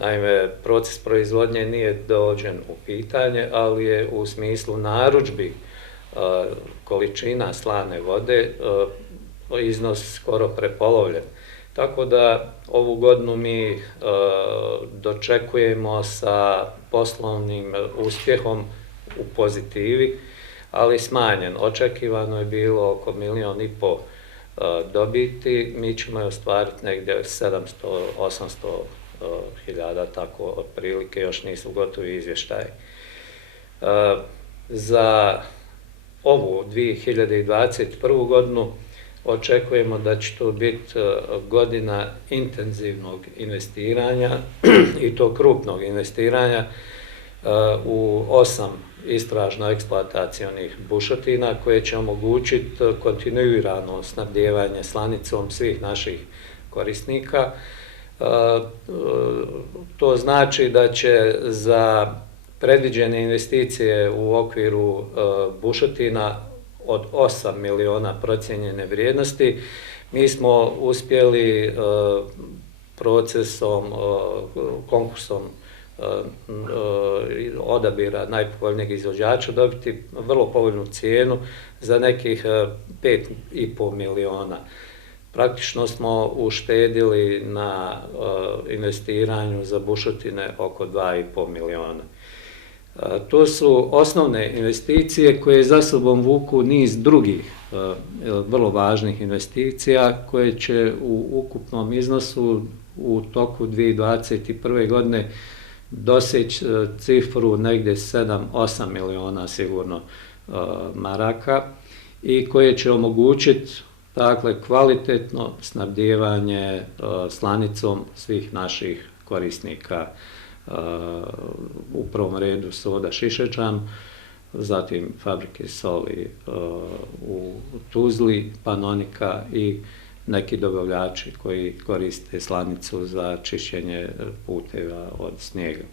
Naime, proces proizvodnje nije dođen u pitanje, ali je u smislu narudžbi količina slane vode iznos skoro prepolovljen. Tako da ovu godinu mi dočekujemo sa poslovnim uspjehom u pozitivi, ali smanjen. Očekivano je bilo oko 1,5 milijuna dobiti, mi ćemo je ostvariti negdje 700-800 hiljada, tako otprilike, još nisu gotovi izvještaji. Za ovu 2021. godinu očekujemo da će to biti godina intenzivnog investiranja i to krupnog investiranja u 8 istražno-eksploatacionih bušotina koje će omogućiti kontinuirano snabdijevanje slanicom svih naših korisnika. To znači da će za predviđene investicije u okviru bušotina od 8 milijuna procijenjene vrijednosti, mi smo uspjeli procesom, konkursom odabira najpovoljnijeg izvođača dobiti vrlo povoljnu cijenu za nekih 5,5 milijuna. Praktično smo uštedili na investiranju za bušotine oko 2,5 milijuna. To su osnovne investicije koje za sobom vuku niz drugih vrlo važnih investicija koje će u ukupnom iznosu u toku 2021. godine doseći cifru negdje 7-8 milijuna sigurno maraka i koje će omogućiti kvalitetno snabdijevanje slanicom svih naših korisnika, u prvom redu Soda Šišečan, zatim fabrike soli u Tuzli, Panonika i neki dobavljači koji koriste slanicu za čišćenje puteva od snijega.